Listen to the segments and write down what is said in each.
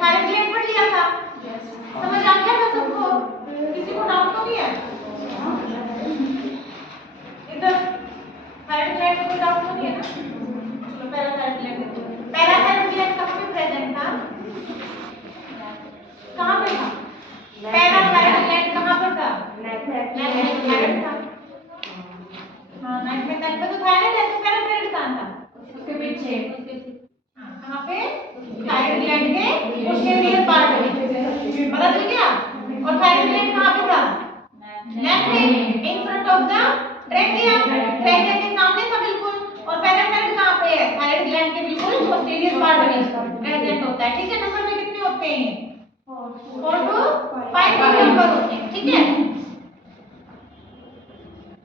Thyroid gland पढ़ लिया था, समझ आ गया था सबको? किसी को डाउट तो नहीं है? इधर थायराइड ग्लैंड में कोई डाउट तो नहीं है ना? चलो पैराथायराइड ग्लैंड, पैराथायराइड ग्लैंड कहाँ पे प्रेजेंट था? कहाँ पे था? पैराथायराइड ग्लैंड कहाँ पर था? नेक में थायराइड था। हाँ, नेक में तो थायराइड है, तो पैराथायराइड कहाँ था? उसके पीछे। हाँ, कहाँ पे? थायराइड ग्लैंड के पोस्टीरियर पार्ट में, पता चल गया? और थायराइड ग्लैंड कहाँ पे था? नेक में, in front of the trachea, trachea के सामने था बिल्कुल। और पैराथायराइड कहाँ पे है? थायराइड ग्लैंड के बिल्कुल पोस्टीरियर पार्ट में प्रेजेंट होता है। ठीक है, नंबर में कितने होते हैं? 4 to 5 नंबर होते हैं। ठीक है,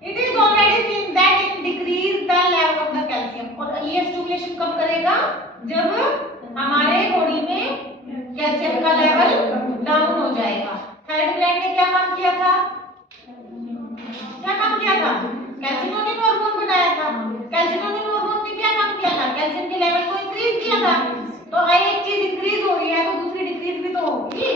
it is already seen that it decrease the level of the calcium. और ये स्टिमुलेशन कब करेगा? जब हमारे बॉडी में कैल्शियम का लेवल डाउन हो जाएगा। थायराइड ग्लैंड ने क्या काम किया था? क्या काम किया था? कैल्सिटोनिन हार्मोन बनाया था। कैल्सिटोनिन हार्मोन ने क्या काम किया था? कैल्शियम के लेवल को इंक्रीज किया था। तो एक चीज इंक्रीज हो रही है तो दूसरी डिक्रीज भी तो होगी,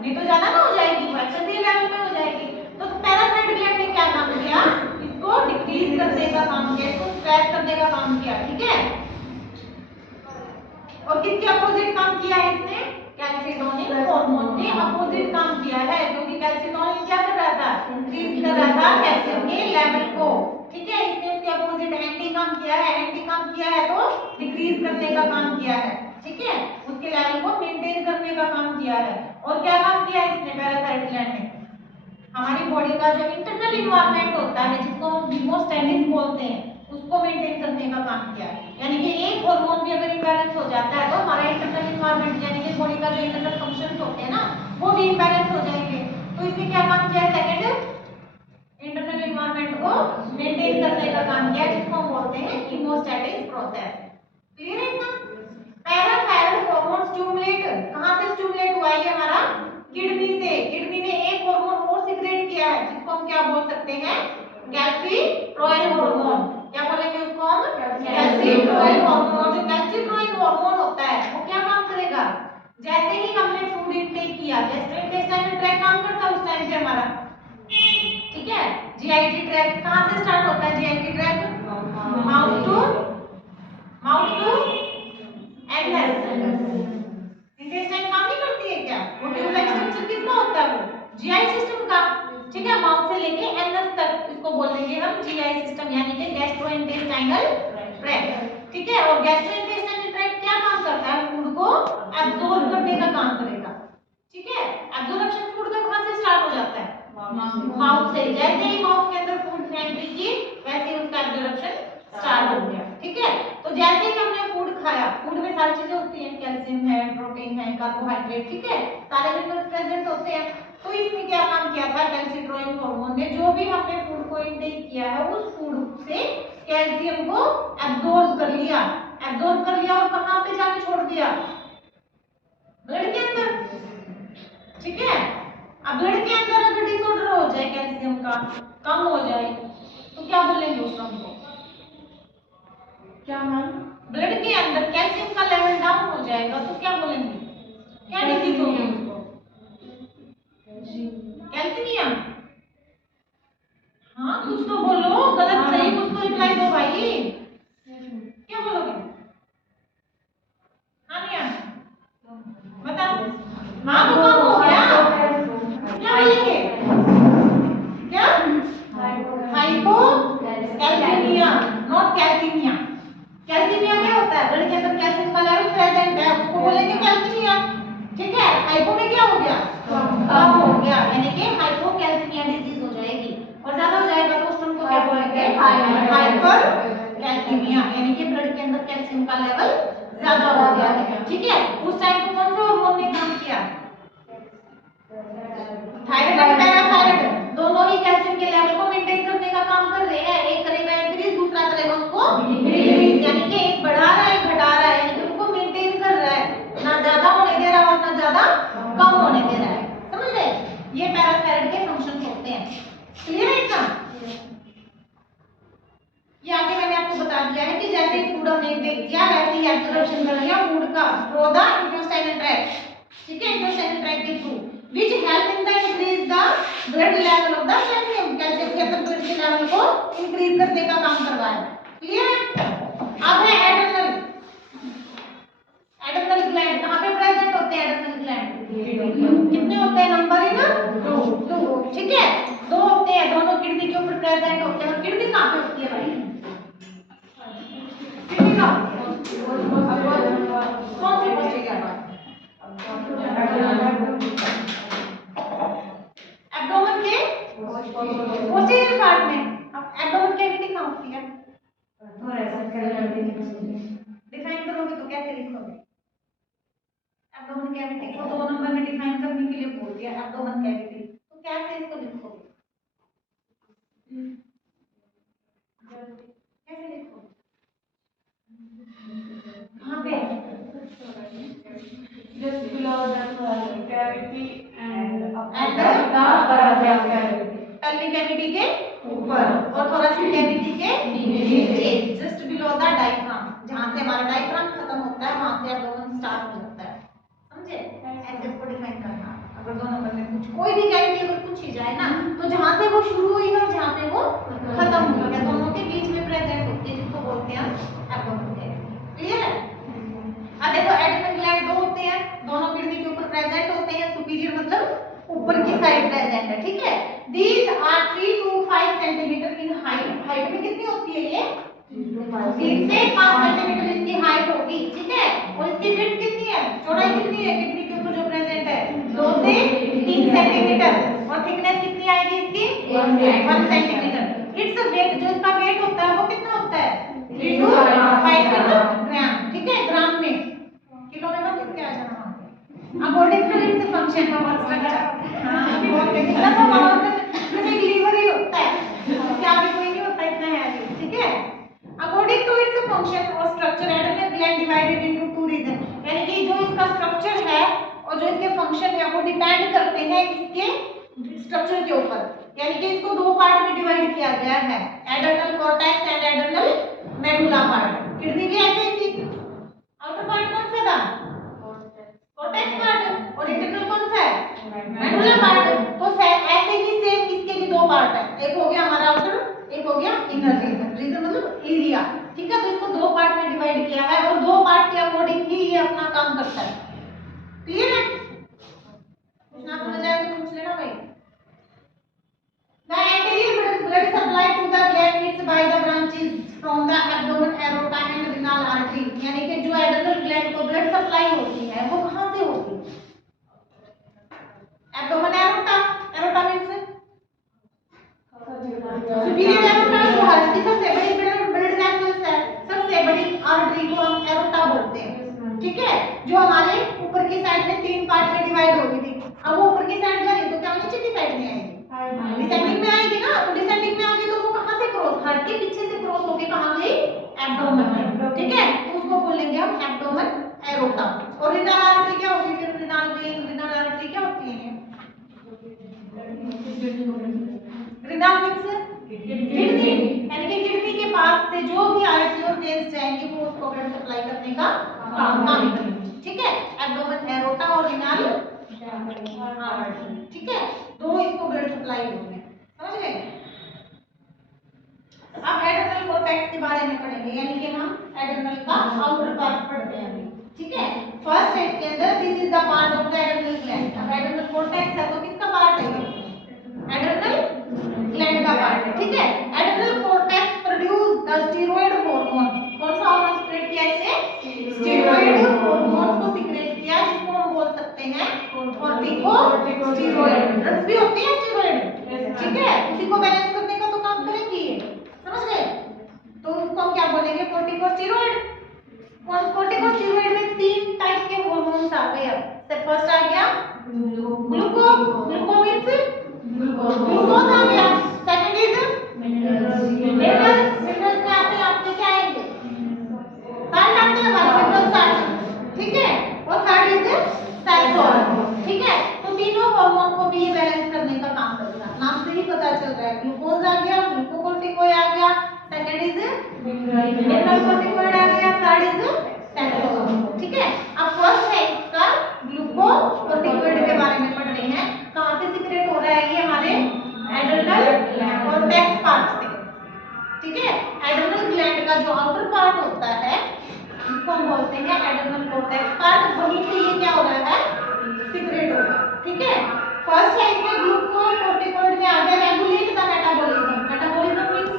नहीं तो ज्यादा ना हो जाएगी, एक्सेसिव लेवल पे हो जाएगी। तो पैराथायराइड ग्लैंड ने क्या काम किया? इसको डिक्रीज करने का काम किया, इसको स्ट्रेच करने का काम किया। ठीक है, और किसके अपोजिट काम किया है इसने? कैल्सिटोनिन हार्मोन ने अपोजिट काम किया है, क्योंकि कैल्सिटोनिन क्या कर रहा था? इंक्रीज कर रहा था कैल्शियम के लेवल को। ठीक है, इसने उसके अपोजिट एंटी काम किया है। एंटी काम किया है तो डिक्रीज करने का काम किया है। ठीक है, उसके लेवल को मेंटेन करने का काम किया है। और क्या काम किया है इसने? पैराथायराइड ग्लैंड ने हमारी बॉडी का जो इंटरनल एनवायरनमेंट होता है, जिसको हम हीमोस्टैटिस बोलते हैं, उसको मेंटेन करने का काम किया है। यानी कि एक हार्मोन भी अगर इम्बैलेंस हो जाता है तो हमारा इंटरनल एनवायरनमेंट यानी कि बॉडी का जो इंटरनल फंक्शंस होते हैं ना, वो भी इम्बैलेंस हो जाएंगे। तो इसने क्या काम किया है? सेकंड, इंटरनल एनवायरनमेंट को मेंटेन करने का काम किया, जिसको हम बोलते हैं हीमोस्टैटिस प्रोसेस। क्लियर है इतना? पैराथायराइड हार्मोन स्टिमुलेट कहां से स्टिमुलेट हुआ है? हमारा किडनी से। किडनी ने एक हार्मोन और सीक्रेट किया है, जिसको हम क्या बोल सकते हैं? गैल्सिट्रोइन हार्मोन। क्या बोलेंगे उसको हम? गैल्सिट्रोइन हार्मोन। जो गैल्सिट्रोइन हार्मोन होता है वो क्या काम करेगा? जैसे ही हमने फूड इनटेक किया, गैस्ट्रोइंटेस्टाइनल ट्रैक्ट काम करता है उस टाइम से हमारा। ठीक है, जीआईटी ट्रैक्ट कहां से स्टार्ट होता है? GIT tract mouth to anus. Intestine काम नहीं करती है क्या? वो ट्यूब-लाइक स्ट्रक्चर किसका होता है? वो जीआई सिस्टम का। ठीक है, माउथ से लेके एनस तक इसको बोलेंगे हम जीआई सिस्टम, यानी कि गैस्ट्रोइंटेस्टाइनल ट्रैक्ट। ठीक है, और गैस्ट्रोइंटेस्टाइनल ट्रैक्ट क्या काम करता है? फूड को एब्जॉर्ब करने का काम करेगा। ठीक है, एब्जॉर्प्शन फूड का कहां से स्टार्ट हो जाता है? माउथ से। जैसे ही माउथ के अंदर फूड एंट्री की, वैसे ही उसका एब्जॉर्प्शन स्टार्ट हो गया। ठीक है, तो जैसे ही हमने फूड खाया, फूड में सारी चीजें होती हैं, कैल्शियम है, प्रोटीन है, कार्बोहाइड्रेट, ठीक है, सारे मिनरल्स प्रेजेंट होते हैं। तो इसने क्या काम किया था? कैल्सिट्रोइन हार्मोन ने जो भी हमने फूड को इनटेक किया है, उस फूड से कैल्शियम को एब्जॉर्ब कर लिया। एब्जॉर्ब कर लिया और कहां पे जाके छोड़ दिया? ब्लड के अंदर। ठीक है, अब ब्लड के अंदर अगर डिसऑर्डर हो जाए, कैल्शियम का कम हो जाए, तो क्या बोलेंगे उस टर्म को? क्या मैम? ब्लड के अंदर कैल्शियम का लेवल डाउन हो जाएगा तो क्या बोलेंगे? क्या डिजीज होगी उसको? कैल्शियमिया। हाँ, कुछ तो बोलो, गलत सही कुछ तो रिप्लाई दो भाई। क्या बोलोगे? हाँ नहीं बताओ। हाँ तो कम हो गया, क्या बोलेंगे? क्या? Hypo calcaemia, not calcaemia. Calcaemia क्या होता है? ब्लड के अंदर कैल्शियम का लेवल प्रेजेंट है, उसको बोलेंगे कैल्शियमिया। ठीक है, हाइपो में क्या हो गया? कम हो गया, यानी कि हाइपोकैल्सिमिया डिजीज हो जाएगी। और ज्यादा हो जाएगा तो उस टर्म को क्या बोलेंगे? हाइपर कैल्शियमिया, यानी कि ब्लड के अंदर कैल्शियम का लेवल ज्यादा हो गया है। ठीक है, उस टाइम को कौन सा हार्मोन ने काम किया? थायराइड और पैराथायराइड दोनों ही कैल्शियम के लेवल को मेंटेन करने का काम कर रहे हैं। एक करेगा इंक्रीज, दूसरा करेगा उसको डिक्रीज, यानी कि एक बढ़ा रहा है, घटा रहा है, यानी कि उनको मेंटेन कर रहा है, ना ज्यादा होने दे रहा और ना ज्यादा कम होने दे रहा है। समझ गए? ये पैराथायराइड के फंक्शंस होते हैं। क्लियर है इतना? ये आगे मैंने आपको बता दिया है कि जैसे फूड हमने इंटेक किया, वैसे ही एब्जॉर्प्शन कर लिया फूड का थ्रू द इंटेस्टाइनल ट्रैक्ट। ठीक है, इंडोस्टाइनल ट्रैक्ट के through which help in the increase the blood level of the calcium, calcium के अंदर ब्लड के लेवल को इंक्रीज करने का काम करवाए। क्लियर? अब है एड्रेनल। एड्रेनल ग्लैंड कहाँ पे प्रेजेंट होते हैं? एड्रेनल ग्लैंड कितने होते हैं? नंबर इन दो। ठीक है, दो होते हैं, दोनों किडनी के ऊपर प्रेजेंट होते हैं। और किडनी कहाँ पे होती है भाई? किडनी कहाँ कौन सी पोस्टीरियर पार्ट? एब्डोमेन के पोस्टीरियर पार्ट में। अब एब्डोमेन कैविटी कहाँ होती है? डिफाइन करोगे तो कैसे लिखोगे? एब्डोमेन कैविटी को 2 नंबर में डिफाइन करने के लिए बोल दिया, एब्डोमेन कैविटी, तो कैसे इसको लिखोगे? कैसे लिखोगे? कहाँ पे? Just below the cavity and the pelvic cavity के ऊपर और thoracic cavity के नीचे, just below the diaphragm, जहाँ से हमारा diaphragm खत्म होता है वहाँ से एब्डोमेन स्टार्ट हो जाता है। समझे? ऐसे इसको डिफाइन करना। अगर 2 नंबर में कुछ कोई भी कैविटी अगर पूछी जाए ना, तो जहाँ से वो शुरू हुई है और जहाँ पे वो खत्म हुई है, दोनों के बीच में प्रेजेंट होती है, जिसको बोलते हैं एब्डोमेन कैविटी। क्लियर है? अब देखो एड्रेनल ग्लैंड 2 होते हैं, दोनों किडनी के ऊपर प्रेजेंट होते हैं। सुपीरियर मतलब ऊपर की साइड प्रेजेंट है। ठीक है, these are 3 to 5 centimetre in height. Height में कितनी होती है ये? 3 से 5 सेंटीमीटर इसकी हाइट होगी। ठीक है, और इसकी विड्थ कितनी है? चौड़ाई कितनी है किडनी के ऊपर जो प्रेजेंट है? 2 से 3 सेंटीमीटर। और थिकनेस कितनी आएगी इसकी? 1 सेंटीमीटर। इट्स वेट, जो इसका वेट होता है वो कितना होता है? 3 to 5 ग्राम। ठीक है, ग्राम में, किलो में मत लिख के आ जाना वहां पे। अकॉर्डिंग टू इट्स फंक्शन और स्ट्रक्चर। हां, बहुत कितना तो हमारा जैसे लीवर ही होता है, इसके आगे कोई नहीं होता इतना हैवी। ठीक है, अकॉर्डिंग टू इट्स फंक्शन और structure adrenal gland divided into 2 region, यानी कि जो इसका स्ट्रक्चर है और जो इसके फंक्शन है वो डिपेंड करते हैं इसके स्ट्रक्चर के ऊपर। यानी कि इसको 2 पार्ट में डिवाइड किया गया है, adrenal cortex and adrenal medulla part. Kidney भी ऐसे ही थी। आउटर पार्ट कौन सा था? Cortex part. और इंटरनल कौन सा है? Medulla part. तो ऐसे ही सेम इसके भी 2 पार्ट है, एक हो गया हमारा आउटर, एक हो गया इनर रीजन। रीजन मतलब एरिया। ठीक है, तो इसको 2 पार्ट में डिवाइड किया है और 2 पार्ट के अकॉर्डिंग ही ये अपना काम करता है। क्लियर है? कुछ ना समझ आए तो पूछ लेना भाई। The anterior blood supply to the gland is by the branches from the abdomen, aorta and renal artery, यानी कि जो एड्रेनल ग्लैंड को ब्लड सप्लाई होती है वो कहाँ से होती है? Abdomen, aorta. Aorta means superior aorta, जो हार्ट की सबसे बड़ी ब्लड वेसल्स है, सबसे बड़ी आर्टरी को हम एरोटा बोलते हैं। ठीक है, जो हमारे ऊपर की साइड में 3 पार्ट में डिवाइड हो गई थी, अब वो ऊपर की साइड जाएगी तो क्या नीचे की साइड में आएगी? डिसेंडिंग में आएगी ना। तो डिसेंडिंग में आएगी तो वो कहां से क्रॉस, हार्ट के पीछे से क्रॉस होके कहां गई? एब्डोमेन में। ठीक है, तो उसको बोलेंगे हम एब्डोमेन एरोटा। और रिनल आर्टरी क्या होगी फिर? रिनल वेन, रिनल आर्टरी क्या होती है? रिनल मींस किडनी, यानी कि किडनी के पास से जो भी आर्टरी और वेन्स जाएंगे वो उसको ब्लड सप्लाई करने का काम करेंगे। ठीक है, एब्डोमेन एरोटा और रिनल आर्टरी। ठीक है, 2 इसको ब्लड सप्लाई होते हैं। समझ गए? अब एड्रेनल कॉर्टेक्स के बारे में पढ़ेंगे, यानी कि हम एड्रेनल का आउटर पार्ट पढ़ते हैं अभी। ठीक है, फर्स्ट स्टेज के अंदर this is the part of the adrenal gland. अब एड्रेनल कॉर्टेक्स है तो किसका पार्ट है? एड्रेनल ग्लैंड का पार्ट है। ठीक है, adrenal cortex produce the steroid hormone. कौन सा हार्मोन सीक्रेट किया इसने? स्टेरॉइड हार्मोन को सीक्रेट किया, जिसको हम बोल सकते हैं कॉर्टिकोस्टेरॉइड। ड्रग्स भी होती है स्टेरॉइड। ठीक है, उसी को बैलेंस करने का तो काम करेंगी ये। समझ गए? तो उसको हम क्या बोलेंगे? कॉर्टिकोस्टेरॉइड। कॉर्टिकोस्टेरॉइड में 3 टाइप के हार्मोन्स आ गए। अब फर्स्ट आ गया ग्लूको, ग्लूको मींस ग्लूकोज आ गया। सेकंड इज मिनरल्स, मिनरल्स में आते हैं आपके क्या आएंगे? साल्ट आते हैं हमारे, मिनरल साल्ट। ठीक है, और थर्ड इज सल्फर। ठीक है, तो तीनों हार्मोन को भी ये बैलेंस करने का काम करेगा। नाम से ही पता चल रहा है, ग्लूकोज आ गया, ग्लूकोकॉर्टिकोइड आ गया, सेकंड इज मिनरल कॉर्टिकोइड आ गया, थर्ड इज सल्फर। ठीक है, अब फर्स्ट है इसका ग्लूको का जो आउटर पार्ट होता है इसको हम बोलते हैं एडर्नल कोर्टेक्स पार्ट, वहीं से ये क्या हो रहा है, सीक्रेट हो रहा है। ठीक है, फर्स्ट है इसमें ग्लूकोकोर्टिकोइड में आ गया regulate the metabolism. Metabolism means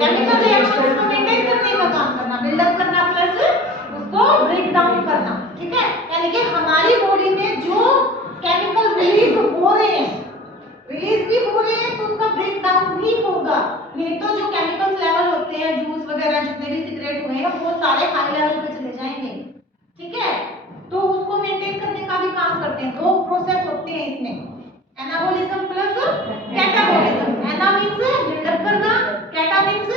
chemical reactions को मेंटेन करने का काम करना, बिल्डअप करना प्लस उसको ब्रेक डाउन करना। ठीक है, यानी कि हमारी बॉडी में जो केमिकल रिलीज हो रहे हैं, रिलीज भी हो रहे हैं तो उसका ब्रेक डाउन भी होगा, नहीं तो जो केमिकल्स लेवल होते हैं जूस वगैरह जितने भी सीक्रेट हुए हैं वो सारे हाई लेवल पे चले जाएंगे। ठीक है, तो उसको मेंटेन करने का भी काम करते हैं। दो प्रोसेस होते हैं इसमें, एनाबॉलिज्म प्लस कैटाबॉलिज्म। एना मींस बिल्डअप करना, कैटा मींस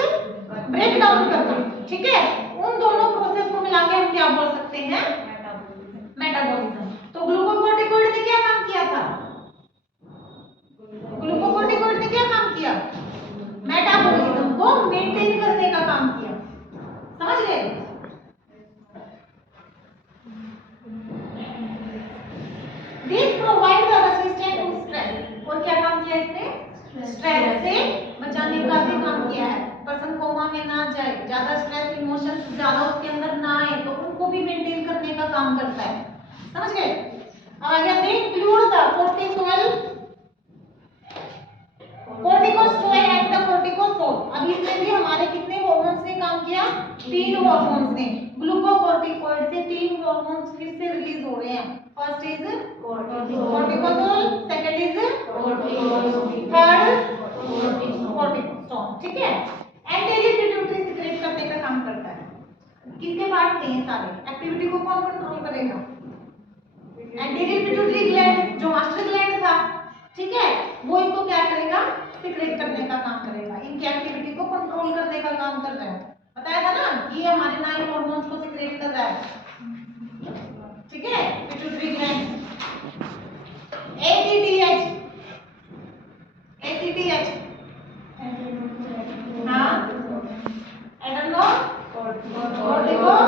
ब्रेक डाउन करना। ठीक है, उन दोनों प्रोसेस को मिला के हम क्या बोल सकते हैं, मेटाबॉलिज्म। तो ग्लूकोकोर्टिकोइड ने क्या काम किया था, ग्लूकोकोर्टिकोइड ने क्या काम किया, मेटाबॉलिज्म को मेंटेन करने का काम किया। समझ गए? This provide the resistance to stress. और क्या काम किया इसने, स्ट्रेस से बचाने का भी काम किया है। पर्सन कोमा में ना जाए, ज्यादा स्ट्रेस इमोशंस ज्यादा उसके अंदर ना आए, तो उनको भी मेंटेन करने का काम करता है। समझ गए? अब आ गया, they include the corticosteroid and the corticosol. अब इसमें भी हमारे कितने हार्मोन्स ने काम किया, 3 हार्मोन्स ने। ग्लूकोकोर्टिकोइड से 3 हार्मोन्स फिर से रिलीज हो रहे हैं। First is corticosol, second is third corticosteroid. ठीक है, एंटीरियर पिट्यूटरी सीक्रेट करने का काम करता है। किसके पार्ट थे ये सारे, एक्टिविटी को कौन कंट्रोल करेगा, एंटीरियर पिट्यूटरी ग्लैंड जो मास्टर ग्लैंड था। ठीक है, वो इनको क्या करेगा, सीक्रेट करने का काम करेगा, इनकी एक्टिविटी को कंट्रोल करने का काम कर रहा है। बताया था ना, ये हमारे 9 हार्मोन्स को सीक्रेट कर रहा है। ठीक है, पिट्यूटरी ग्लैंड। ACTH, ACTH हाँ, एडर्नो कोर्टिकोट्रोपिक हार्मोन।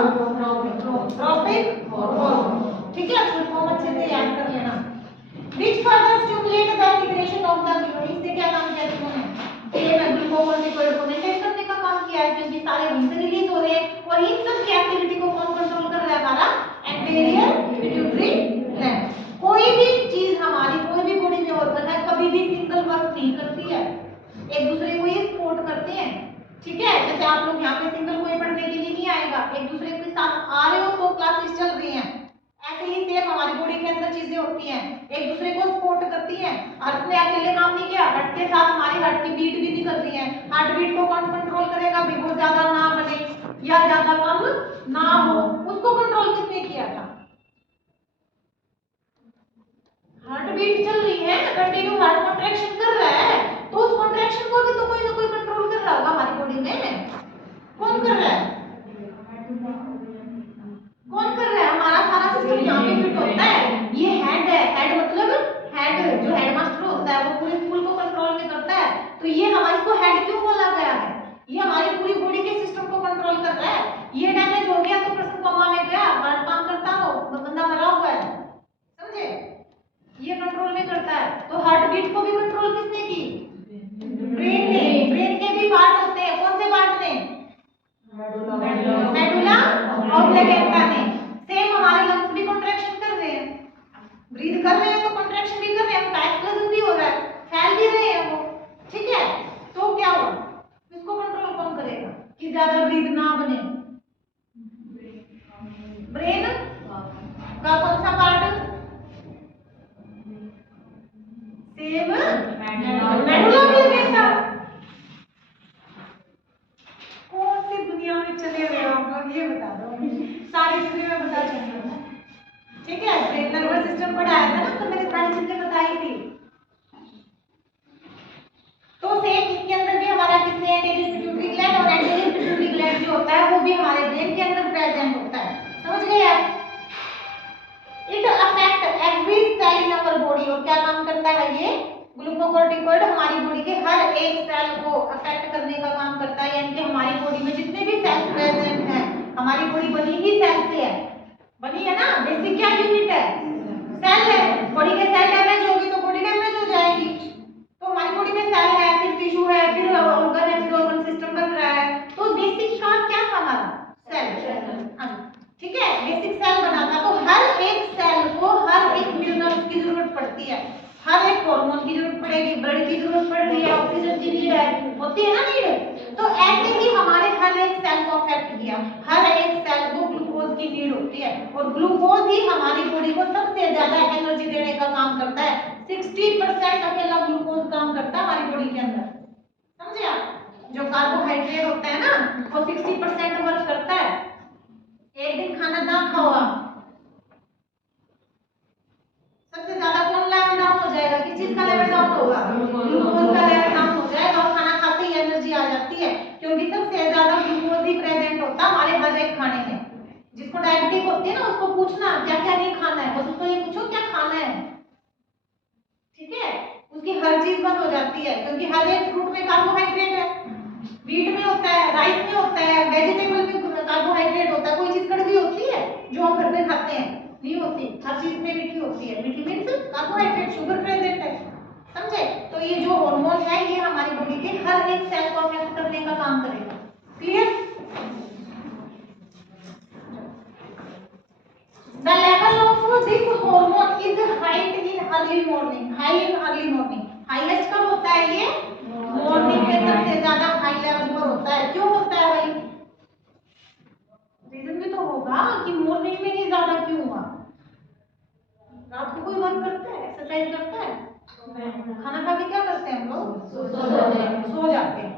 ठीक है, फुल फॉर्म अच्छे से याद कर लेना। Which further stimulate the secretion of the glucose। इससे क्या काम किया इन्होंने, ये ग्लूकोकोर्टिकोइड को मेंटेन करने का काम किया है, क्योंकि सारे वहीं से रिलीज हो रहे हैं। और इन सब की एक्टिविटी को कौन कंट्रोल कर रहा है, हमारा एंटीरियर पिट्यूटरी ग्लैंड। कोई भी चीज हमारी कोई भी बॉडी में ऑर्गन है कभी भी सिंगल वर्क नहीं करती है, एक दूसरे को ये सपोर्ट करते हैं। ठीक है, जैसे आप लोग यहाँ पे सिंगल कोई पढ़ने के लिए नहीं आएगा, एक दूसरे के साथ आ रहे हो तो क्लासेस चल रही हैं। ऐसे ही सेम हमारी बॉडी के अंदर चीजें होती हैं, एक दूसरे को सपोर्ट करती हैं। हार्ट ने अकेले काम नहीं किया, हार्ट के साथ हमारी हार्ट की बीट भी निकल रही है। हार्ट बीट को कौन कंट्रोल करेगा, भी बहुत ज्यादा ना बने या ज्यादा कम ना हो, उसको कंट्रोल किसने किया था, हार्ट बीट चल रही है, कंटिन्यू हार्ट कॉन्ट्रैक्शन कर रहा है, तो उस कॉन्ट्रैक्शन को भी तो कोई ना कोई कंट्रोल कर रहा होगा हमारी बॉडी में। कौन कर रहा है, कौन कर रहा है, हमारा सारा सिस्टम यहाँ पे फिट होता है। ये हेड है, हेड मतलब हेड जो हेड मास्टर होता है वो पूरे स्कूल को कंट्रोल में करता है। तो ये हमारे इसको हेड क्यों बोला गया है, ये हमारी पूरी बॉडी के सिस्टम को कंट्रोल कर रहा है। ये डैमेज हो गया तो पर्सन कोमा में गया, हार्ट काम करता हो, बंदा मरा हुआ है। समझे, ये कंट्रोल में करता है। तो हार्ट बीट को भी कंट्रोल किसने की, ब्रेन ने। ब्रेन के भी पार्ट होते हैं, कौन से पार्ट ने, मेडुला ऑब्लिंगेटा ने। सेम हमारे लंग्स भी कॉन्ट्रैक्शन कर रहे हैं, ब्रीथ कर रहे हैं तो कॉन्ट्रैक्शन भी कर रहे हैं, एक्सप्लोजन भी हो रहा है, फैल भी रहे हैं वो। ठीक है, तो क्या हुआ, इसको कंट्रोल कौन करेगा कि ज्यादा ब्रीथ ना बने, ब्रेन का कौन सा पार्ट, सेम मेडुला ऑब्लिंगेटा। कौन सी दुनिया में चले हुए आप लोग, ये बता दो, सारी चीजें मैं बता चुकी हूँ। ठीक है, ब्रेन नर्वस सिस्टम पढ़ाया था ना, तो मैंने सारी चीजें बताई थी। तो सेम इसके अंदर भी हमारा किसने, एंटीरियर पिट्यूटरी ग्लैंड, और एंटीरियर पिट्यूटरी ग्लैंड जो होता है वो भी हमारे ब्रेन के अंदर प्रेजेंट होता है। समझ गए आप? It affect every cell in our body. और क्या काम करता है ये ग्लूकोकोर्टिकोइड, हमारी बॉडी के हर एक सेल को अफेक्ट करने का काम करता है। यानी कि हमारी बॉडी में जितने भी सेल्स प्रेजेंट हैं, हमारी बॉडी बनी ही सेल से है, बनी है ना, बेसिक क्या यूनिट है, सेल है। बॉडी के सेल डैमेज होगी तो बॉडी डैमेज हो जाएगी। तो हमारी बॉडी में सेल है, फिर टिश्यू है, फिर ऑर्गन है, फिर ऑर्गन सिस्टम बन रहा है, की नीड होती है। और ग्लूकोज ही हमारी बॉडी को सबसे ज्यादा एनर्जी देने का काम करता है। 60% अकेला ग्लूकोज काम करता है हमारी बॉडी के अंदर, समझे आप? जो कार्बोहाइड्रेट होता है ना वो 60% वर्क करता है। एक दिन खाना ना खाओ आप, सबसे ज्यादा कौन लेवल डाउन हो जाएगा? किस चीज का लेवल डाउन होगा? ग्लूकोज का लेवल डाउन हो जाएगा और खाना खाते ही एनर्जी आ जाती है, क्योंकि सबसे ज्यादा ग्लूकोज ही प्रेजेंट होता है हमारे हर एक खाने में। जिसको डायबिटीज होती है ना उसको पूछना क्या क्या नहीं खाना है, बस उसको ये पूछो क्या खाना है, ठीक है? उसकी हर चीज बंद हो जाती है, क्योंकि हर एक फ्रूट में कार्बोहाइड्रेट है, व्हीट में होता है, राइस में होता है, वेजिटेबल में कार्बोहाइड्रेट होता है। कोई चीज कड़वी होती है जो हम घर में खाते हैं? नहीं होती। हर चीज में मीठी होती है। मीठी मीन्स कार्बोहाइड्रेट, शुगर प्रेजेंट है, समझे? तो ये जो हार्मोन है ये हमारी बॉडी के हर एक सेल को अफेक्ट करने का काम करेगा। Clear? The level of this hormone is high in early morning. High in early morning. Highest कब होता है ये? मॉर्निंग में सबसे ज्यादा हाई लेवल पर होता है। क्यों होता है भाई? रीजन भी तो होगा कि मॉर्निंग में ही ज्यादा क्यों हुआ? रात को कोई वर्क करता है, एक्सरसाइज करता है? खाना खा के क्या करते हैं हम लोग? सो जाते हैं।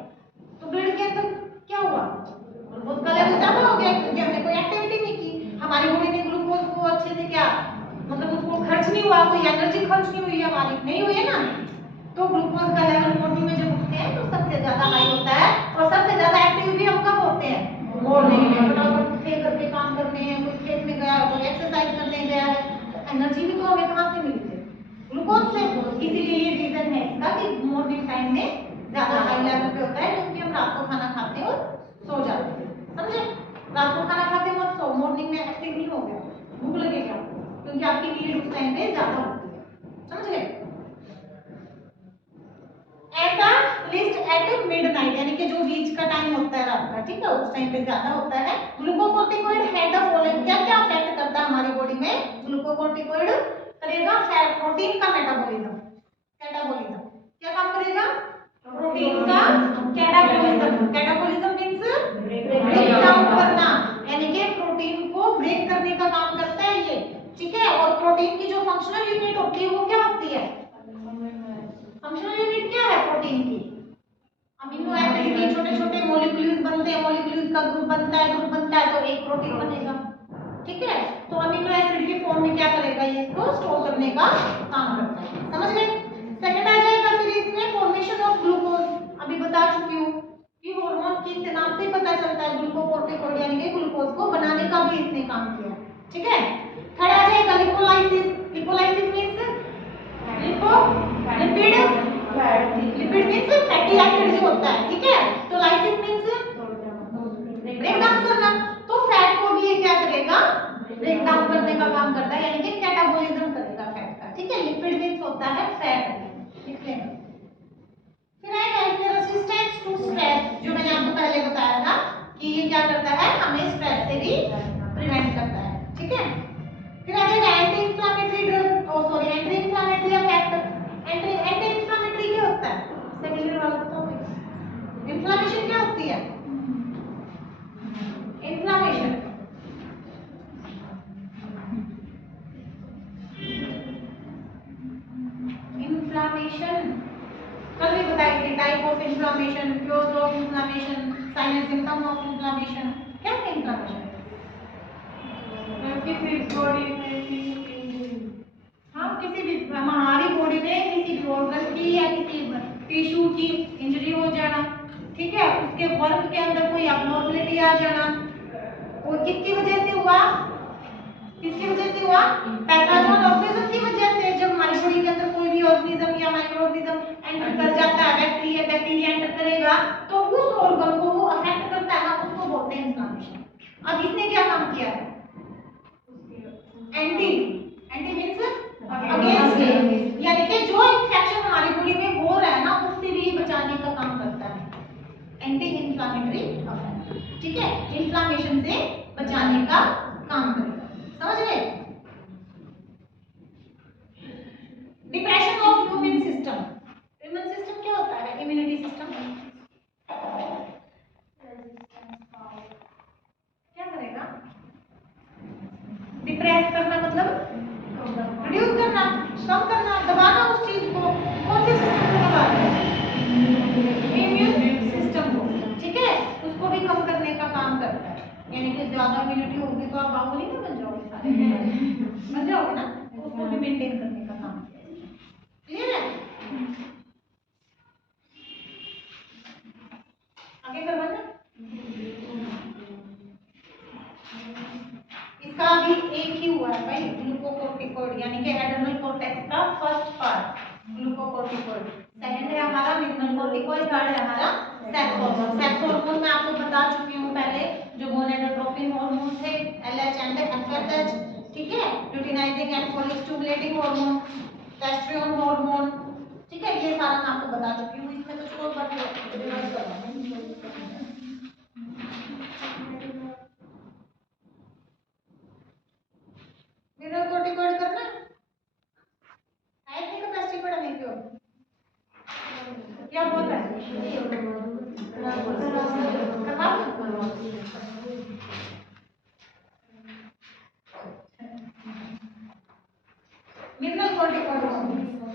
तो ब्लड के अंदर क्या हुआ? ग्लूकोज का लेवल ज्यादा हो गया क्योंकि हमने कोई एक्टिविटी नहीं की। हमारी बॉडी ने ग्लूकोज को अच्छे से क्या मतलब उसको खर्च नहीं हुआ, कोई एनर्जी खर्च नहीं हुई हमारी, नहीं हुई है ना। तो ग्लूकोज का लेवल मॉर्निंग में जब उठते हैं तो सबसे ज्यादा हाई होता है। और सबसे ज्यादा एक्टिव भी हम कब होते हैं? मॉर्निंग में। फटाफट उठ के घर के काम करने हैं, कोई खेत में गया, कोई एक्सरसाइज करने गया है, एनर्जी भी तो हमें कहाँ से मिलती है? ग्लूकोज से। इसीलिए ये रीजन है इसका कि मॉर्निंग टाइम में ज्यादा हाई लेवल पे होता है, क्योंकि हम रात को खाना खाते हैं और सो जाते हैं, समझे? रात को खाना खा के मत सो, मॉर्निंग में एक्टिव नहीं हो गया, भूख लगेगी आपको, क्योंकि आपकी नीड उस टाइम पे ज्यादा होती है, समझे? At the least at midnight, यानी कि जो बीच का टाइम होता है रात का, ठीक है, उस टाइम पे ज्यादा होता है। ग्लूकोकोर्टिकोइड हेड द फॉलोइंग, क्या क्या अफेक्ट करता है हमारी बॉडी में? ग्लूकोकोर्टिकोइड करेगा फैट प्रोटीन का मेटाबॉलिज्म, कैटाबॉलिज्म। क्या काम करेगा? प्रोटीन का catabolism. Catabolism means break down करना, यानी कि प्रोटीन को ब्रेक करने का काम करता है ये, ठीक है? और प्रोटीन की जो फंक्शनल यूनिट होती है वो क्या होती है? फंक्शनल यूनिट क्या है प्रोटीन की? अमीनो एसिड के छोटे छोटे मॉलिक्यूल्स बनते हैं, मॉलिक्यूल्स का ग्रुप बनता है, ग्रुप बनता है तो एक प्रोटीन बनेगा, ठीक है? तो अमीनो एसिड के फॉर्म में क्या करेगा? ये इसको स्टोर करने का काम करता है, समझ गए? सेकंड आ जाएगा फिर इसमें फॉर्मेशन ऑफ ग्लूकोज। अभी बता चुकी हूँ कि हार्मोन के नाम से पता चलता है, ग्लूकोकोर्टिकोइड यानी कि ग्लूकोज को बनाने का भी इसने काम किया, ठीक है? थर्ड आ जाएगा lipolysis. Lipolysis means lipid, lipid means fatty acid जो होता है, ठीक है? तो लाइसिस मींस ब्रेक डाउन करना, तो फैट को भी ये क्या करेगा? ब्रेक डाउन करने का काम करता है, यानी कि कैटाबॉलिज्म करेगा फैट का, ठीक है? लिपिड मींस होता है फैट, लिख लेना। फिर आएगा इसमें रेजिस्टेंस टू स्ट्रेस, जो मैंने आपको पहले बताया था कि ये क्या करता है? हमें स्ट्रेस से भी प्रिवेंट करता है, ठीक है? फिर आ जाएगा anti inflammatory drug, oh sorry anti inflammatory effect. Anti inflammatory क्या होता है? सेकंड ईयर वाला बताओ। इन्फ्लेमेशन क्या होती है? इन्फ्लेमेशन इन्फ्लेमेशन कल भी बताई थी, type of inflammation, cause of inflammation, sign and symptom of inflammation. क्या है इन्फ्लेमेशन? किसी बॉडी में इंजरी, हाँ, किसी भी हमारी बॉडी में किसी भी ऑर्गन की या किसी टिश्यू की इंजरी हो जाना, ठीक है? उसके वर्क के अंदर कोई अबनॉर्मलिटी आ जाना, वो किसकी वजह से हुआ? किसकी वजह से हुआ? पैथोजन ऑर्गेनिज्म की वजह से। जब हमारी बॉडी के अंदर कोई भी ऑर्गेनिज्म या माइक्रो ऑर्गेनिज्म एंटर कर जाता है, बैक्टीरिया बैक्टीरिया एंटर करेगा तो उस ऑर्गन को वो अफेक्ट करता है ना, उसको बोलते हैं इन्फ्लेमेशन। अब इसने क्या काम किया है? एंटी, एंटी मींस अगेंस्ट, यानी कि जो इन्फेक्शन हमारी बॉडी में हो रहा है ना उससे भी बचाने का काम करता है, एंटी इन्फ्लेमेटरी अफेक्ट, ठीक है? इन्फ्लेमेशन से बचाने का काम करेगा, समझ गए? Depression of immune system. Immune system क्या होता है? इम्यूनिटी सिस्टम क्या करेगा? करता है, यानी कि ज्यादा इम्यूनिटी होगी तो आप बाहुबली ना बन जाओगे सारे बन जाओगे ना, उसको भी मेंटेन करने का काम क्लियर है। आगे करवाना इसका अभी एक ही हुआ है भाई, ग्लूकोकोर्टिकोइड यानी कि एड्रेनल कॉर्टेक्स का फर्स्ट पार्ट ग्लूकोकोर्टिकोइड, सेकंड है हमारा मिनरल कोर्टिकोइड, थर्ड है हमारा सेक्स हार्मोन। सेक्स हार्मोन मैं आपको बता चुकी हूँ पहले, जो गोनेडोट्रोपिन हार्मोन थे LH एंड FSH, ठीक है, luteinising and folic stimulating hormone, testosterone hormone, ठीक है, ये सारा मैं आपको बता चुकी हूँ, इसमें कुछ और बात रिवाइज करवा मिनरल कोर्टिकोइड करना है, इतनी कैपेसिटी बढ़ाने की और क्या बोल रहा है करवा mineral corticoid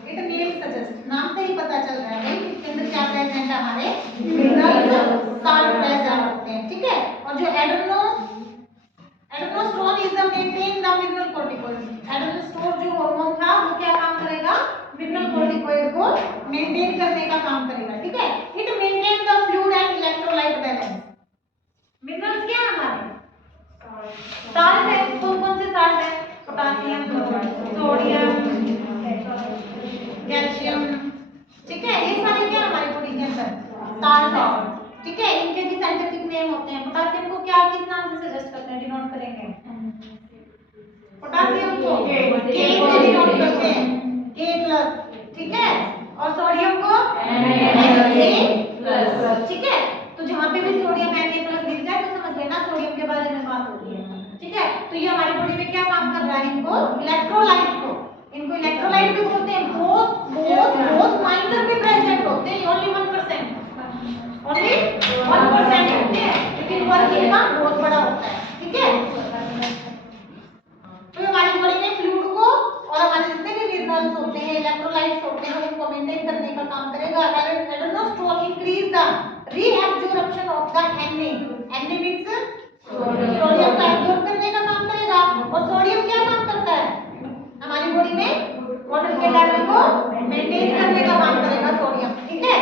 it means suggest, नाम से ही पता चल रहा है भाई इसके अंदर क्या प्रेजेंट है, हमारे मिनरल्स साल्ट प्रेजेंट होते हैं, ठीक है। और जो adrenosterone is the maintain the mineral corticoid, adrenosterone जो हार्मोन था वो क्या काम करेगा, मिनरल कोर्टिकोइड को मेंटेन करने का काम करेगा, ठीक है। It maintain the fluid and electrolyte balance. Minerals क्या है हमारे, साल्ट है, कौन कौन से साल्ट है, पोटासियम, सोडियम, कैल्शियम, ठीक है, ये सारे क्या हमारे बॉडी के अंदर साल्ट है, ठीक है। इनके भी साइंटिफिक नेम होते हैं। पोटासियम को क्या किस नाम से सजेस्ट करते हैं, डिनोट करेंगे पोटासियम को K से डिनोट करते हैं, K+, ठीक है, और सोडियम को Na+, ठीक है। तो जहाँ पे भी सोडियम Na+ दिख जाए तो समझ लेना सोडियम के बारे में बात हो रही है, ठीक है। तो ये हमारी बॉडी में क्या काम कर रहा है, इनको इलेक्ट्रोलाइट भी बोलते हैं, बहुत माइनर भी प्रेजेंट होते हैं, ओनली 1% होते हैं, लेकिन वर्क इनका बहुत बड़ा होता है, ठीक है। तो हमारी बॉडी में फ्लूइड को और हमारे जितने भी मिनरल्स होते हैं, इलेक्ट्रोलाइट्स होते हैं, उनको मेंटेन करने का काम करेगा। Adrenosterone increase the reabsorption of the Na means sodium का एब्जॉर्ब करने का काम करेगा, और सोडियम क्या काम करता है, हमारी बॉडी में वाटर के लेवल को मेंटेन करने का काम करेगा सोडियम, ठीक है।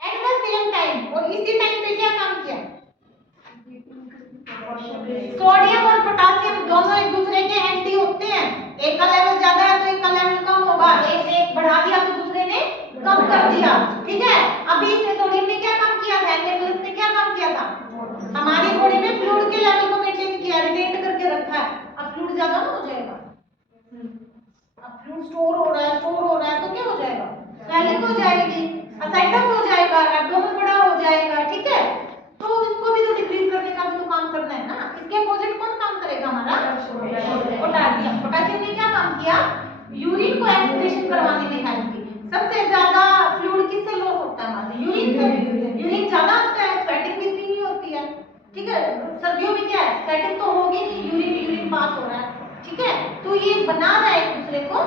एट द सेम टाइम, और इसी टाइम पे क्या काम किया, सोडियम और पोटासियम दोनों एक दूसरे के एंटी होते हैं, एक का लेवल ज्यादा है तो एक का लेवल कम होगा, एक ने बढ़ा दिया तो दूसरे ने कम कर दिया, ठीक है। अभी इसने सोडियम ने क्या काम किया था, Na+ ने क्या काम किया था, हमारी बॉडी में फ्लूइड के लेवल को मेंटेन किया, रिटेन करके रखा है। अब फ्लूइड ज्यादा ना हो जाएगा, अब फ्लूइड स्टोर हो रहा है तो क्या हो जाएगा, स्वेलिंग हो जाएगी, असाइटस हो जाएगा, एब्डोमेन बड़ा हो जाएगा, ठीक है। तो इसको भी तो डिक्रीज करने का भी तो काम करना है ना। इसके अपोजिट कौन काम करेगा, हमारा पोटासियम ने क्या काम किया, यूरिन को एक्सक्रीशन करवाने में हेल्प की। सबसे ज्यादा फ्लूइड किससे लॉस होता है, हमारे यूरिन से। यूरिन ज्यादा होता है, स्वेटिंग भी इतनी नहीं होती है, ठीक है। सर्दियों में क्या है, स्वेटिंग तो होगी नहीं, यूरिन पास हो रहा है, ठीक है। तो ये बना रहा है एक दूसरे को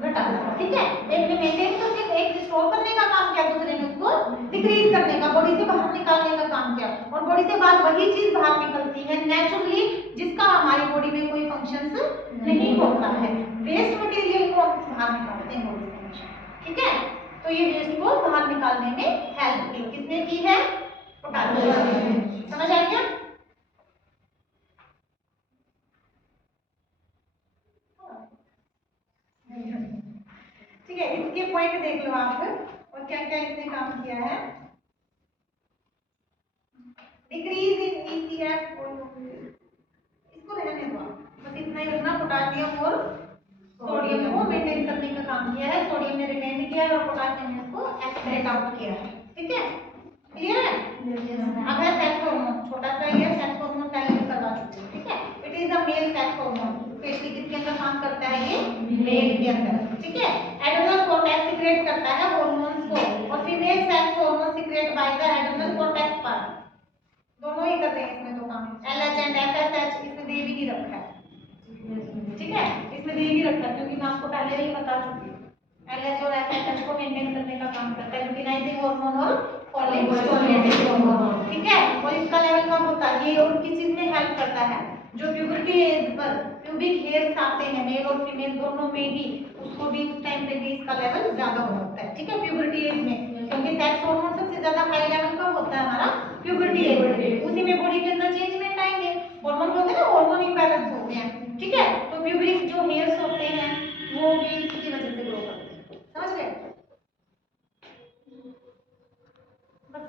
घटा रहा है, ठीक है। एक ने मेंटेन करके, एक ने स्टोर करने का काम किया, दूसरे ने उसको डिक्रीज करने का, बॉडी से बाहर निकालने का काम किया। और बॉडी से बाहर वही चीज बाहर निकलती है नेचुरली जिसका हमारी बॉडी में कोई फंक्शंस नहीं होता है। वेस्ट मटेरियल को बाहर निकालते हैं बॉडी से, ठीक है। तो ये वेस्ट को बाहर निकालने में हेल्प की किसने की है, पोटासियम। समझ आ गया, ठीक है। इसके पॉइंट देख लो आप, और क्या क्या इसने काम किया है। डिक्रीज इन ECF, इसको रहने दो, बस इतना ही रखना, पोटासियम और सोडियम को मेंटेन करने का काम किया है, सोडियम ने रिटेन किया है और पोटासियम ने इसको एक्सक्रीट आउट किया है, ठीक है। क्लियर है। अब है सेक्स हार्मोन, छोटा सा ही है, सेक्स हार्मोन पहले भी करवा चुके हैं, ठीक है। It is a male sex hormone, specially किसके अंदर काम करता है, ये मेल के अंदर, ठीक है। एड्रेनल कॉर्टेक्स सीक्रेट करता है हार्मोन्स को, और female sex hormone secrete by the adrenal cortex part, दोनों ही करते हैं इसमें तो काम। LH एंड FSH इसमें दे भी नहीं रखा है, ठीक है, इसमें दे भी रखा है क्योंकि मैं आपको पहले ही बता चुकी हूँ। LH और FSH को मेंटेन करने का काम करता है, ल्यूटिनाइजिंग हार्मोन और फोलिक स्टिमुलेटिंग हार्मोन, ठीक है। और इसका लेवल कम होता है, ये और किस चीज में हेल्प करता है, जो प्यूबर्टी एज पर प्यूबिक हेयर्स आते हैं मेल और फीमेल दोनों में ही, उसको भी उस टाइम पे भी इसका लेवल ज्यादा हो जाता है, ठीक है, प्यूबर्टी एज में, क्योंकि सेक्स हार्मोन सबसे ज्यादा हाई लेवल कब होता है हमारा, प्यूबर्टी एज में, उसी में बॉडी के अंदर चेंजमेंट आएंगे, हार्मोन बोलते हैं ना, हार्मोन इंबैलेंस होते हैं, ठीक है, तो प्यूबिक जो हेयर्स होते हैं वो भी इसकी वजह से ग्रो करते हैं, समझ गए? बस